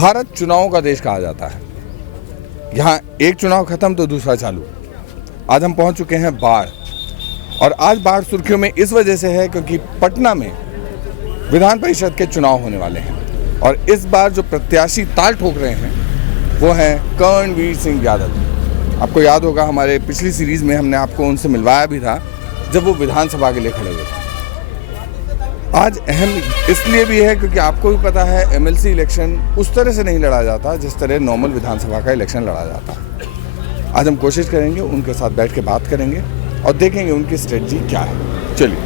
भारत चुनावों का देश कहा जाता है। यहाँ एक चुनाव खत्म तो दूसरा चालू। आज हम पहुँच चुके हैं बाढ़, और आज बाढ़ सुर्खियों में इस वजह से है क्योंकि पटना में विधान परिषद के चुनाव होने वाले हैं, और इस बार जो प्रत्याशी ताल ठोक रहे हैं वो हैं कर्णवीर सिंह यादव। आपको याद होगा हमारे पिछली सीरीज़ में हमने आपको उनसे मिलवाया भी था जब वो विधानसभा के लिए खड़े हुए थे। आज अहम इसलिए भी है क्योंकि आपको भी पता है एमएलसी इलेक्शन उस तरह से नहीं लड़ा जाता जिस तरह नॉर्मल विधानसभा का इलेक्शन लड़ा जाता है। आज हम कोशिश करेंगे, उनके साथ बैठ के बात करेंगे और देखेंगे उनकी स्ट्रेटजी क्या है। चलिए।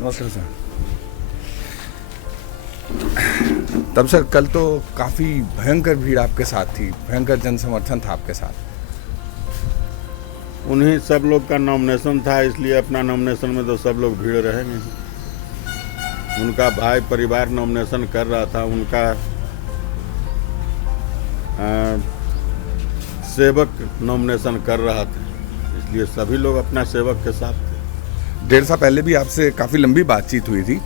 नमस्कार सर। तब सर कल तो काफ़ी भयंकर भीड़ आपके साथ थी, भयंकर जन समर्थन था आपके साथ। उन्हीं सब लोग का नॉमिनेशन था, इसलिए अपना नॉमिनेशन में तो सब लोग भीड़ रहेंगे। उनका भाई परिवार नॉमिनेशन कर रहा था, उनका सेवक नॉमिनेशन कर रहा था, इसलिए सभी लोग अपना सेवक के साथ थे। 1.5 साल पहले भी आपसे काफ़ी लंबी बातचीत हुई थी।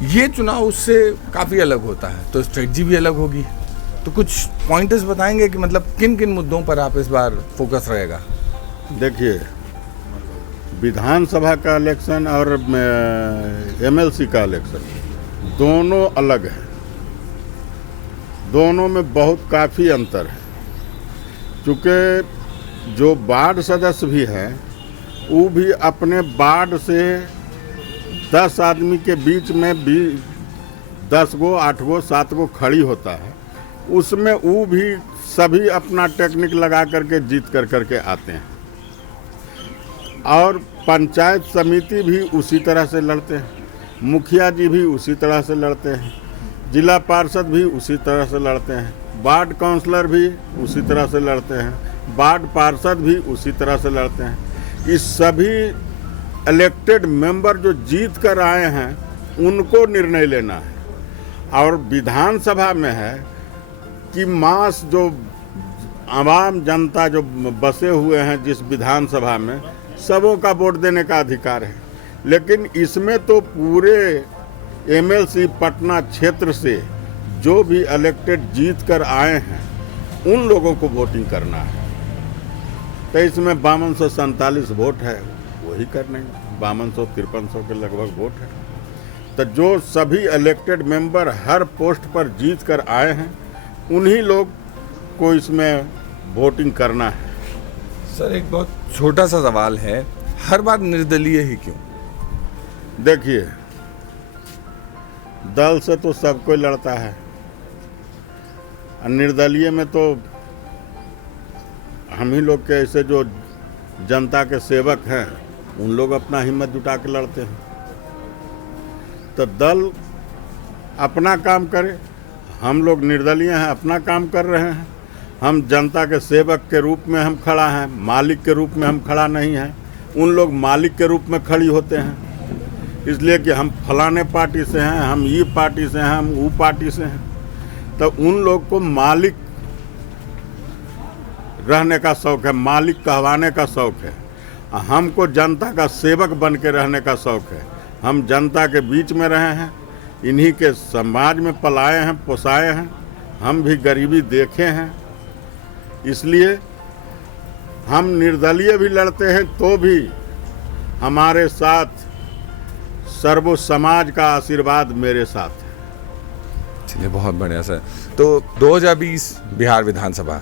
ये चुनाव उससे काफ़ी अलग होता है तो स्ट्रेटजी भी अलग होगी, तो कुछ पॉइंटर्स बताएंगे कि मतलब किन किन मुद्दों पर आप इस बार फोकस रहेगा? देखिए, विधानसभा का इलेक्शन और एमएलसी का इलेक्शन दोनों अलग है, दोनों में बहुत काफ़ी अंतर है। चूँकि जो वार्ड सदस्य भी हैं वो भी अपने वार्ड से 10 आदमी के बीच में भी 10 गो 8 गो 7 गो खड़ी होता है, उसमें वो भी सभी अपना टेक्निक लगा करके जीत करके आते हैं। और पंचायत समिति भी उसी तरह से लड़ते हैं, मुखिया जी भी उसी तरह से लड़ते हैं, जिला पार्षद भी उसी तरह से लड़ते हैं, वार्ड काउंसलर भी उसी तरह से लड़ते हैं, वार्ड पार्षद भी उसी तरह से लड़ते हैं। इस सभी इलेक्टेड मेंबर जो जीत कर आए हैं उनको निर्णय लेना है। और विधानसभा में है कि मास जो आवाम जनता जो बसे हुए हैं जिस विधानसभा में, सबों का वोट देने का अधिकार है। लेकिन इसमें तो पूरे एमएलसी पटना क्षेत्र से जो भी इलेक्टेड जीत कर आए हैं उन लोगों को वोटिंग करना है। तो इसमें 5247 वोट है, वही करने 5200-5300 के लगभग वोट है। तो जो सभी इलेक्टेड मेंबर हर पोस्ट पर जीत कर आए हैं उन्हीं लोग को इसमें वोटिंग करना है। सर एक बहुत छोटा सा सवाल है, हर बार निर्दलीय ही क्यों? देखिए, दल से तो सब कोई लड़ता है, निर्दलीय में तो हम ही लोग के ऐसे जो जनता के सेवक हैं उन लोग अपना हिम्मत जुटा के लड़ते हैं। तो दल अपना काम करे, हम लोग निर्दलीय हैं, अपना काम कर रहे हैं। हम जनता के सेवक के रूप में हम खड़ा हैं, मालिक के रूप में हम खड़ा नहीं हैं। उन लोग मालिक के रूप में खड़ी होते हैं, इसलिए कि हम फलाने पार्टी से हैं, हम ये पार्टी से हैं, हम वो पार्टी से हैं। तो उन लोग को मालिक रहने का शौक़ है, मालिक कहवाने का शौक़ है। हमको जनता का सेवक बन के रहने का शौक़ है। हम जनता के बीच में रहे हैं, इन्हीं के समाज में पलाए हैं, पोसाए हैं, हम भी गरीबी देखे हैं, इसलिए हम निर्दलीय भी लड़ते हैं तो भी हमारे साथ सर्व समाज का आशीर्वाद मेरे साथ है। चलिए, बहुत बढ़िया सर। तो 2020 बिहार विधानसभा,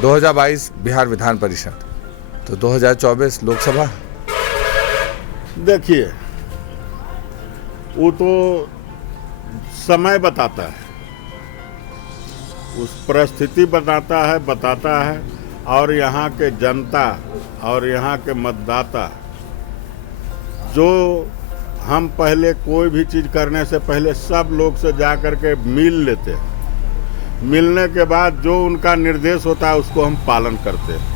2022 बिहार विधान परिषद, तो 2024 लोकसभा। देखिए, वो तो समय बताता है, उस परिस्थिति बताता है और यहाँ के जनता और यहाँ के मतदाता जो हम पहले कोई भी चीज़ करने से पहले सब लोग से जा कर के मिल लेते हैं। मिलने के बाद जो उनका निर्देश होता है उसको हम पालन करते हैं।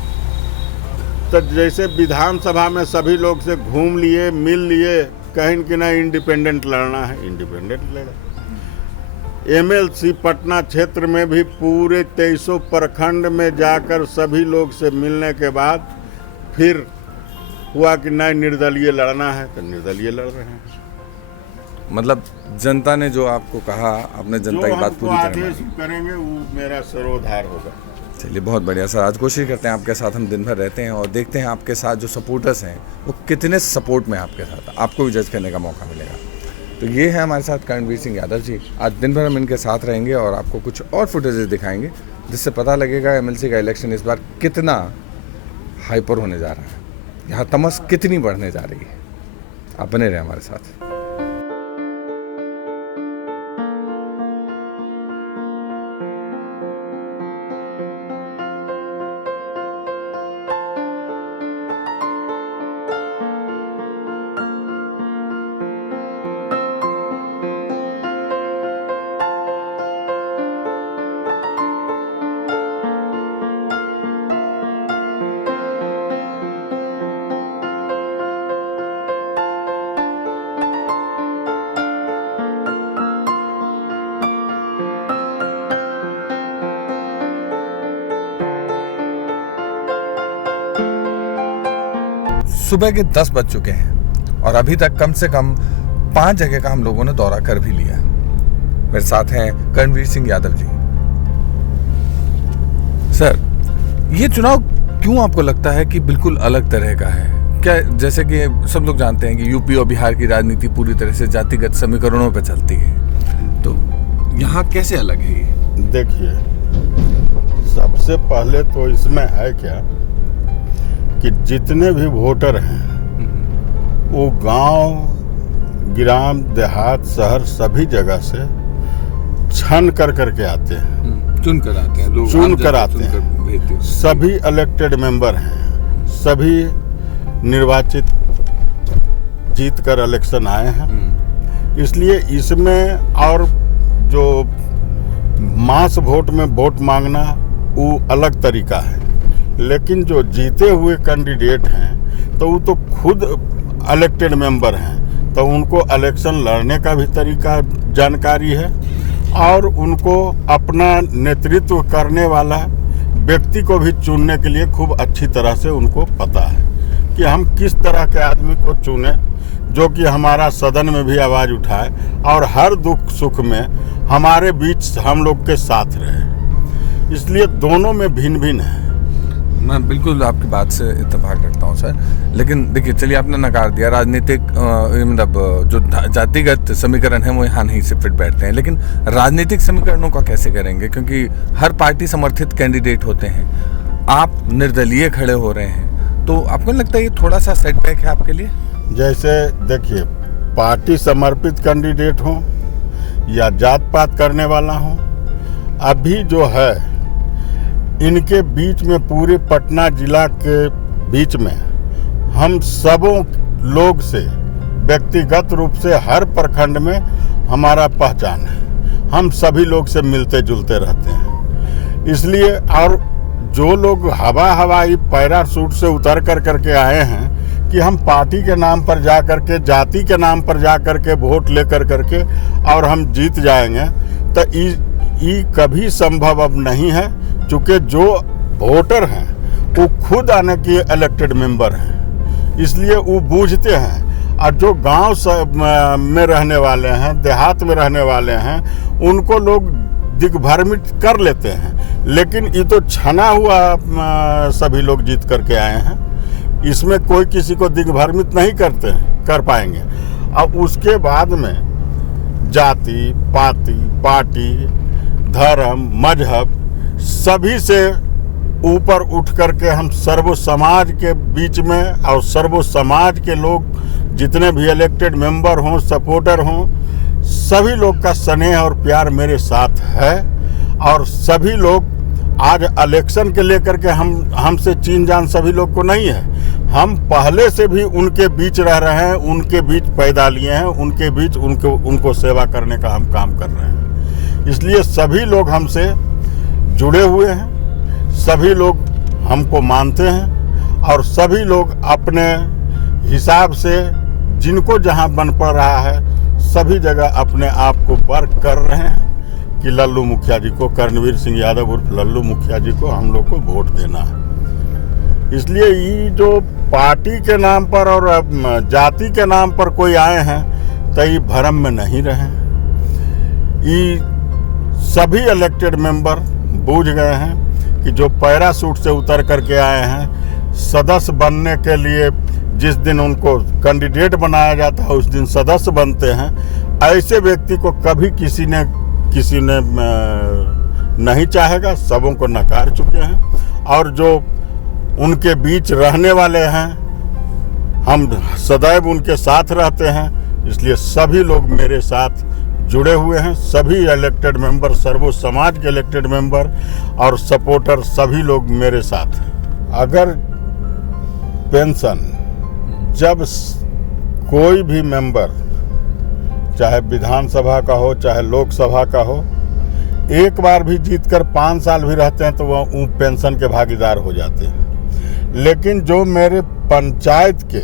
तो जैसे विधानसभा में सभी लोग से घूम लिए, मिल लिए, कहीं कि नहीं इंडिपेंडेंट लड़ना है, इंडिपेंडेंट लड़े। एमएलसी पटना क्षेत्र में भी पूरे 2300 प्रखंड में जाकर सभी लोग से मिलने के बाद फिर हुआ कि नहीं निर्दलीय लड़ना है तो निर्दलीय लड़ रहे हैं। मतलब जनता ने जो आपको कहा, आपने जनता की बात जो पूरी हमको तरह आदेश मानी। करेंगे वो मेरा सरोधार होगा। चलिए बहुत बढ़िया सर, आज कोशिश करते हैं आपके साथ हम दिन भर रहते हैं और देखते हैं आपके साथ जो सपोर्टर्स हैं वो कितने सपोर्ट में आपके साथ, आपको भी जज करने का मौका मिलेगा। तो ये है हमारे साथ करणवीर सिंह यादव जी। आज दिन भर हम इनके साथ रहेंगे और आपको कुछ और फुटेजेस दिखाएंगे जिससे पता लगेगा एमएलसी का इलेक्शन इस बार कितना हाइपर होने जा रहा है, यहाँ तमस कितनी बढ़ने जा रही है। आप बने रहे हमारे साथ। सुबह के 10 बज चुके हैं और अभी तक कम से कम 5 जगह का हम लोगों ने दौरा कर भी लिया। मेरे साथ हैं करणवीर सिंह यादव जी। सर, ये चुनाव क्यों आपको लगता है कि बिल्कुल अलग तरह का है? क्या, जैसे कि सब लोग जानते हैं कि यूपी और बिहार की राजनीति पूरी तरह से जातिगत समीकरणों पर चलती है, तो यहाँ कैसे अलग है ये? देखिए, सबसे पहले तो इसमें है क्या कि जितने भी वोटर हैं वो गांव, ग्राम, देहात, शहर सभी जगह से छन कर करके आते हैं, चुन कर आते हैं लोग, चुन कर आते हैं। सभी इलेक्टेड मेंबर हैं, सभी निर्वाचित जीत कर इलेक्शन आए हैं। इसलिए इसमें और जो मास वोट में वोट मांगना वो अलग तरीका है, लेकिन जो जीते हुए कैंडिडेट हैं तो वो तो खुद इलेक्टेड मेंबर हैं, तो उनको इलेक्शन लड़ने का भी तरीका जानकारी है और उनको अपना नेतृत्व करने वाला व्यक्ति को भी चुनने के लिए खूब अच्छी तरह से उनको पता है कि हम किस तरह के आदमी को चुने जो कि हमारा सदन में भी आवाज़ उठाए और हर दुख सुख में हमारे बीच हम लोग के साथ रहे। इसलिए दोनों में भिन्न भिन्न है। मैं बिल्कुल आपकी बात से इत्तेफाक रखता हूँ सर, लेकिन देखिए, चलिए आपने नकार दिया राजनीतिक मतलब जो जातिगत समीकरण है वो यहाँ नहीं से फिट बैठते हैं, लेकिन राजनीतिक समीकरणों का कैसे करेंगे? क्योंकि हर पार्टी समर्थित कैंडिडेट होते हैं, आप निर्दलीय खड़े हो रहे हैं, तो आपको नहीं लगता ये थोड़ा सा सेटबैक है आपके लिए? जैसे देखिए, पार्टी समर्पित कैंडिडेट हो या जात पात करने वाला हो, अभी जो है इनके बीच में पूरे पटना जिला के बीच में हम सबों लोग से व्यक्तिगत रूप से हर प्रखंड में हमारा पहचान है, हम सभी लोग से मिलते जुलते रहते हैं। इसलिए और जो लोग हवाई पैराशूट से उतर कर करके आए हैं कि हम पार्टी के नाम पर जा करके, जाति के नाम पर जा करके वोट लेकर करके और हम जीत जाएंगे, तो ये कभी संभव अब नहीं है, चूँकि जो वोटर हैं वो खुद आने के इलेक्टेड मेंबर हैं, इसलिए वो बूझते हैं। और जो गांव में रहने वाले हैं, देहात में रहने वाले हैं, उनको लोग दिग्भ्रमित कर लेते हैं, लेकिन ये तो छना हुआ सभी लोग जीत करके आए हैं, इसमें कोई किसी को दिग्भ्रमित नहीं कर पाएंगे। अब उसके बाद में जाति पाति पार्टी धर्म मजहब सभी से ऊपर उठ करके हम सर्व समाज के बीच में और सर्व समाज के लोग जितने भी इलेक्टेड मेंबर हों, सपोर्टर हों, सभी लोग का स्नेह और प्यार मेरे साथ है। और सभी लोग आज इलेक्शन के लेकर के हमसे चीन जान सभी लोग को नहीं है, हम पहले से भी उनके बीच रह रहे हैं, उनके बीच पैदा लिए हैं, उनके बीच उनको सेवा करने का हम काम कर रहे हैं। इसलिए सभी लोग हमसे जुड़े हुए हैं, सभी लोग हमको मानते हैं और सभी लोग अपने हिसाब से जिनको जहां बन पड़ रहा है सभी जगह अपने आप को वर्क कर रहे हैं कि लल्लू मुखिया जी को, करणवीर सिंह यादव उर्फ लल्लू मुखिया जी को हम लोग को वोट देना है। इसलिए ये जो पार्टी के नाम पर और जाति के नाम पर कोई आए हैं तो ये भरम में नहीं रहे। ये सभी इलेक्टेड मेंबर बूझ गए हैं कि जो पैराशूट से उतर करके आए हैं, सदस्य बनने के लिए जिस दिन उनको कैंडिडेट बनाया जाता है उस दिन सदस्य बनते हैं। ऐसे व्यक्ति को कभी किसी ने नहीं चाहेगा, सबों को नकार चुके हैं। और जो उनके बीच रहने वाले हैं, हम सदैव उनके साथ रहते हैं, इसलिए सभी लोग मेरे साथ जुड़े हुए हैं। सभी इलेक्टेड मेंबर, सर्वो समाज के इलेक्टेड मेंबर और सपोर्टर सभी लोग मेरे साथ हैं। अगर पेंशन जब कोई भी मेंबर, चाहे विधानसभा का हो चाहे लोकसभा का हो, एक बार भी जीतकर 5 साल भी रहते हैं तो वह पेंशन के भागीदार हो जाते हैं। लेकिन जो मेरे पंचायत के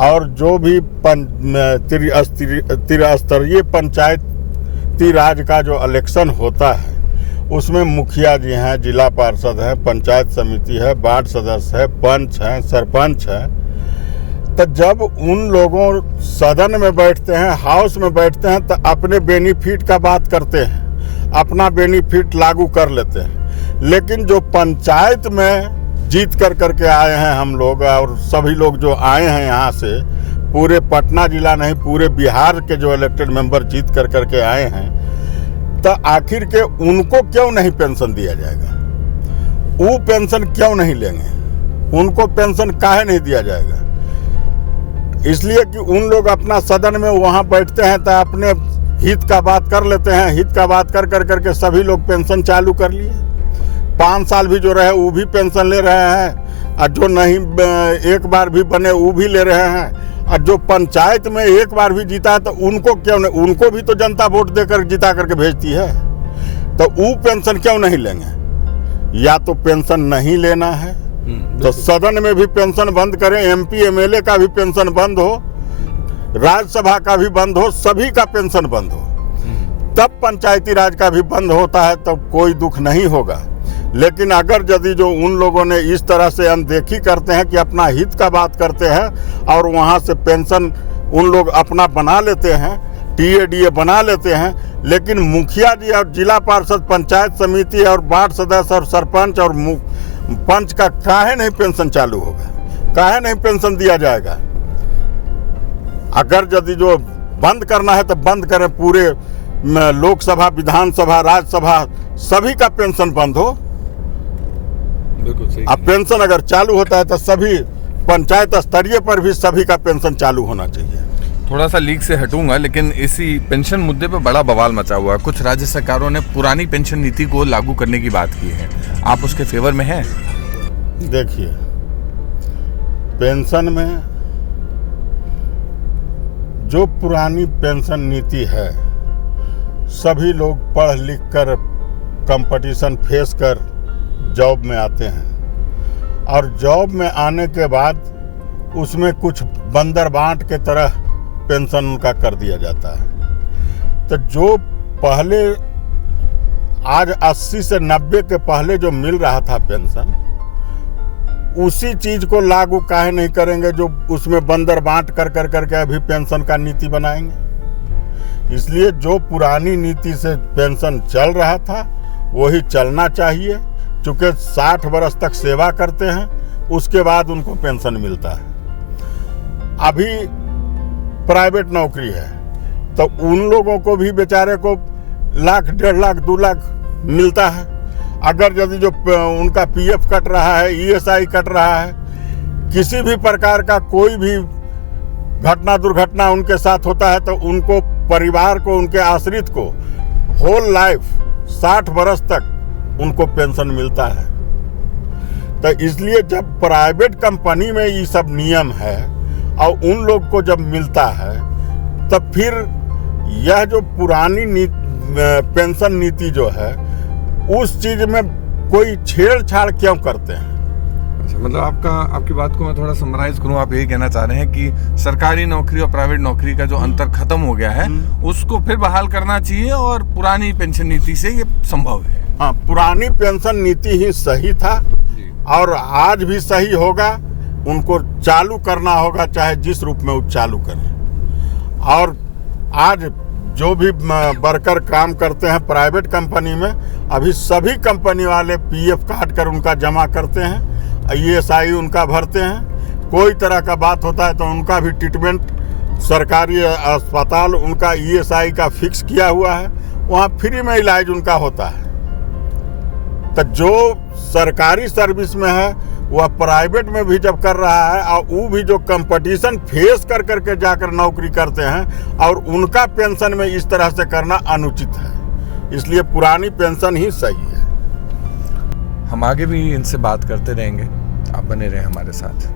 और जो भी त्रिस्तरीय पंचायती राज का जो इलेक्शन होता है उसमें मुखिया जी हैं, जिला पार्षद हैं, पंचायत समिति है, वार्ड सदस्य है, पंच हैं, सरपंच हैं, तो जब उन लोगों सदन में बैठते हैं, हाउस में बैठते हैं, तो अपने बेनिफिट का बात करते हैं, अपना बेनिफिट लागू कर लेते हैं। लेकिन जो पंचायत में जीत करके आए हैं हम लोग, और सभी लोग जो आए हैं यहाँ से, पूरे पटना जिला नहीं पूरे बिहार के जो इलेक्टेड मेंबर जीत करके आए हैं, तो आखिर के उनको क्यों नहीं पेंशन दिया जाएगा? वो पेंशन क्यों नहीं लेंगे? उनको पेंशन काहे नहीं दिया जाएगा? इसलिए कि उन लोग अपना सदन में वहाँ बैठते हैं तो अपने हित का बात कर लेते हैं। हित का बात कर सभी लोग पेंशन चालू कर लिए। 5 साल भी जो रहे वो भी पेंशन ले रहे हैं, और जो नहीं एक बार भी बने वो भी ले रहे हैं। और जो पंचायत में एक बार भी जीता है तो उनको क्यों नहीं? उनको भी तो जनता वोट देकर जिता करके भेजती है, तो वो पेंशन क्यों नहीं लेंगे? या तो पेंशन नहीं लेना है तो सदन में भी पेंशन बंद करें, MP MLA का भी पेंशन बंद हो, राज्यसभा का भी बंद हो, सभी का पेंशन बंद हो, तब पंचायती राज का भी बंद होता है, तब कोई दुख नहीं होगा। लेकिन अगर यदि जो उन लोगों ने इस तरह से अनदेखी करते हैं कि अपना हित का बात करते हैं और वहाँ से पेंशन उन लोग अपना बना लेते हैं, TADA बना लेते हैं, लेकिन मुखिया जी और जिला पार्षद, पंचायत समिति और वार्ड सदस्य और सरपंच और पंच का काहे नहीं पेंशन चालू होगा? काहे नहीं पेंशन दिया जाएगा? अगर यदि जो बंद करना है तो बंद करें, पूरे लोकसभा, विधानसभा, राज्यसभा सभी का पेंशन बंद हो। बिल्कुल सही। अब पेंशन अगर चालू होता है तो सभी पंचायत स्तरीय पर भी सभी का पेंशन चालू होना चाहिए। थोड़ा सा लीक से हटूंगा, लेकिन इसी पेंशन मुद्दे पे बड़ा बवाल मचा हुआ है। कुछ राज्य सरकारों ने पुरानी पेंशन नीति को लागू करने की बात की है, आप उसके फेवर में हैं? देखिए, पेंशन में जो पुरानी पेंशन नीति है, सभी लोग पढ़ लिख कर कंपटीशन फेस कर जॉब में आते हैं, और जॉब में आने के बाद उसमें कुछ बंदर बांट के तरह पेंशन उनका कर दिया जाता है। तो जो पहले आज 80 से 90 के पहले जो मिल रहा था पेंशन, उसी चीज को लागू काहे नहीं करेंगे जो उसमें बंदर बांट कर अभी पेंशन का नीति बनाएंगे? इसलिए जो पुरानी नीति से पेंशन चल रहा था वही चलना चाहिए। चूँकि 60 वर्ष तक सेवा करते हैं, उसके बाद उनको पेंशन मिलता है। अभी प्राइवेट नौकरी है तो उन लोगों को भी बेचारे को लाख, 1.5 लाख, 2 लाख मिलता है। अगर यदि जो उनका PF कट रहा है, ESI कट रहा है, किसी भी प्रकार का कोई भी घटना दुर्घटना उनके साथ होता है तो उनको, परिवार को, उनके आश्रित को होल लाइफ 60 वर्ष तक उनको पेंशन मिलता है। तो इसलिए जब प्राइवेट कंपनी में ये सब नियम है और उन लोग को जब मिलता है, तब फिर यह जो पुरानी पेंशन नीति जो है उस चीज में कोई छेड़छाड़ क्यों करते हैं? अच्छा, मतलब आपकी बात को मैं थोड़ा समराइज करूं, आप यही कहना चाह रहे हैं कि सरकारी नौकरी और प्राइवेट नौकरी का जो अंतर खत्म हो गया है उसको फिर बहाल करना चाहिए और पुरानी पेंशन नीति से ये संभव है। हाँ, पुरानी पेंशन नीति ही सही था। और आज भी सही होगा, उनको चालू करना होगा, चाहे जिस रूप में वो चालू करें। और आज जो भी वर्कर काम करते हैं प्राइवेट कंपनी में, अभी सभी कंपनी वाले पीएफ काट कर उनका जमा करते हैं, ईएसआई उनका भरते हैं। कोई तरह का बात होता है तो उनका भी ट्रीटमेंट सरकारी अस्पताल उनका ईएसआई का फिक्स किया हुआ है, वहाँ फ्री में इलाज उनका होता है। तो जो सरकारी सर्विस में है वह प्राइवेट में भी जब कर रहा है, और वो भी जो कंपटीशन फेस कर करके जाकर नौकरी करते हैं, और उनका पेंशन में इस तरह से करना अनुचित है। इसलिए पुरानी पेंशन ही सही है। हम आगे भी इनसे बात करते रहेंगे, आप बने रहें हमारे साथ।